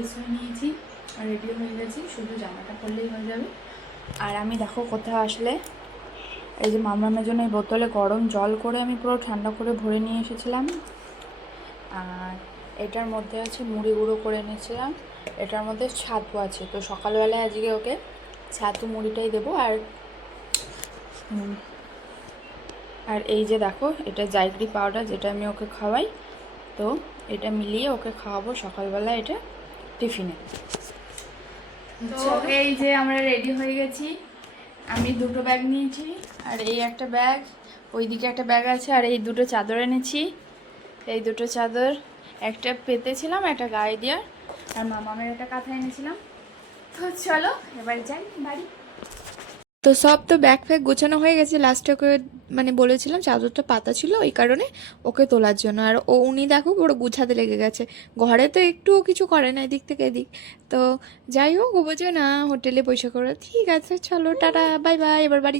Fresh হয়ে নিয়েছি আর ready হয়ে গেছি, শুধু জামাটা পরলেই হয়ে যাবে। আর আমি দেখো কোথাও আসলে এই যে মামরামের জন্য এই বোতলে গরম জল করে আমি পুরো ঠান্ডা করে ভরে নিয়ে এসেছিলাম। আর এটার মধ্যে আছে মুড়ি গুঁড়ো করে এনেছিলাম, এটার মধ্যে ছাতু আছে। তো সকালবেলায় আজকে ওকে ছাতু মুড়িটাই দেবো। আর এই যে দেখো এটা জাইগ্রি পাউডার, যেটা আমি ওকে খাওয়াই, তো এটা মিলিয়ে ওকে খাওয়াবো সকালবেলা এটা টিফিনে। তো এই যে আমরা রেডি হয়ে গেছি, আমি দুটো ব্যাগ নিয়েছি আর এই একটা ব্যাগ, ওইদিকে একটা ব্যাগ আছে, আর এই দুটো চাদর এনেছি। এই দুটো চাদর একটা পেতেছিলাম, একটা গায়ে দেওয়ার, আর মামামের একটা কাঁথা এনেছিলাম। তো চলো এবার যাই বাড়ি। তো সব তো ব্যাগ ফ্যাগ গোছানো হয়ে গেছে, লাস্টে ওকে মানে বলেছিলাম চাদরটা পাতা ছিল ওই কারণে ওকে তোলার জন্য। আর উনি দেখো পুরো গুছাতে লেগে গেছে, ঘরে তো একটুও কিছু করে না এদিক থেকে এদিক। তো যাই হোক, ও বলছে না হোটেলে পয়সা করে, ঠিক আছে চলো টাটা বাই বাই, এবার বাড়ি।